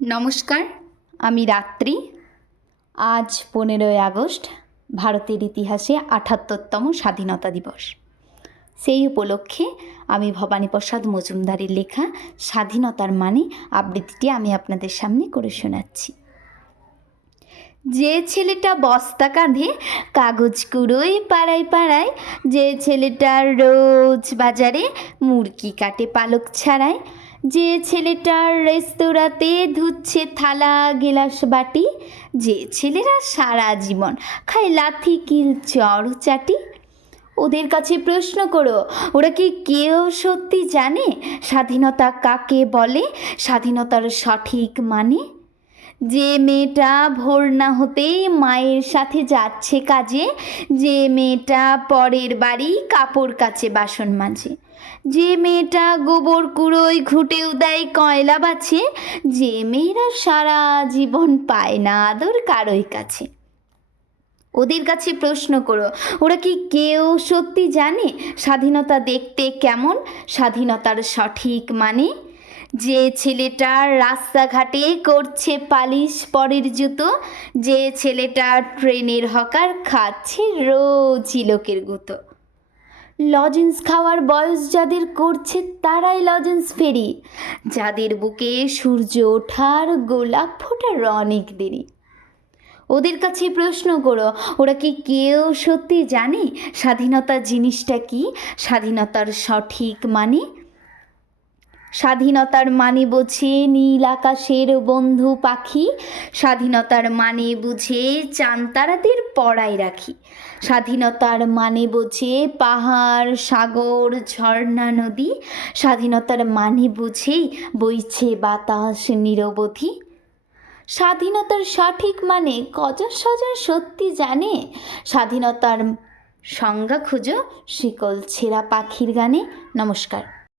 নমস্কার, আমি রাত্রি। আজ পনেরোই আগস্ট, ভারতের ইতিহাসে আঠাত্তরতম স্বাধীনতা দিবস। সেই উপলক্ষে আমি ভবানীপ্রসাদ মজুমদারের লেখা স্বাধীনতার মানে আবৃত্তিটি আমি আপনাদের সামনে করে শোনাচ্ছি। যে ছেলেটা বস্তা কাঁধে কাগজ কুড়োয় পাড়ায় পাড়ায়, যে ছেলেটা রোজ বাজারে মুরগি কাটে পালক ছাড়ায় যে ছেলেটার রেস্তোরাঁতে ধুচ্ছে থালা, গেলাস বাটি, যে ছেলেরা সারা জীবন খায় লাথি, কিল, চর, চাটি। ওদের কাছে প্রশ্ন করো, ওরা কি কেউ সত্যি জানে স্বাধীনতা কাকে বলে? স্বাধীনতার সঠিক মানে? যে মেয়েটা ভোর না হতেই মায়ের সাথে যাচ্ছে কাজে, যে মেয়েটা পরের বাড়ি কাপড় কাচে বাসন মাজে যে মেয়েটা গোবর কুড়োয় ঘুঁটেও দেয় কয়লা বাছে, যে মেয়েরা সারা জীবন পায় না আদর কারোই কাছে। ওদের কাছে প্রশ্ন করো, ওরা কি কেউ সত্যি জানে স্বাধীনতা দেখতে কেমন? স্বাধীনতার সঠিক মানে? যে ছেলেটা রাস্তাঘাটে করছে পালিশ পরের জুতো, যে ছেলেটা ট্রেনের হকার খাচ্ছে রোজই লোকের গুতো। লজেন্স খাওয়ার বয়স যাদের করছে তারাই লজেন্স ফেরি, যাদের বুকে সূর্য ওঠার গোলাপ ফোটার অনেক দেরি। ওদের কাছে প্রশ্ন করো, ওরা কি কেউ সত্যি জানে স্বাধীনতা জিনিসটা কি? স্বাধীনতার সঠিক মানে? স্বাধীনতার মানে বোঝে নীল আকাশের বন্ধু পাখি। স্বাধীনতার মানে বুঝে চান্তারাদের পড়ায় রাখি। স্বাধীনতার মানে বোঝে পাহাড়, সাগর, ঝর্ণা, নদী। স্বাধীনতার মানে বুঝেই বইছে বাতাস নিরবধি। স্বাধীনতার সঠিক মানে কজন সজন সত্যি জানে? স্বাধীনতার সংজ্ঞা খুঁজো শিকল ছেঁড়া পাখির গানে। নমস্কার।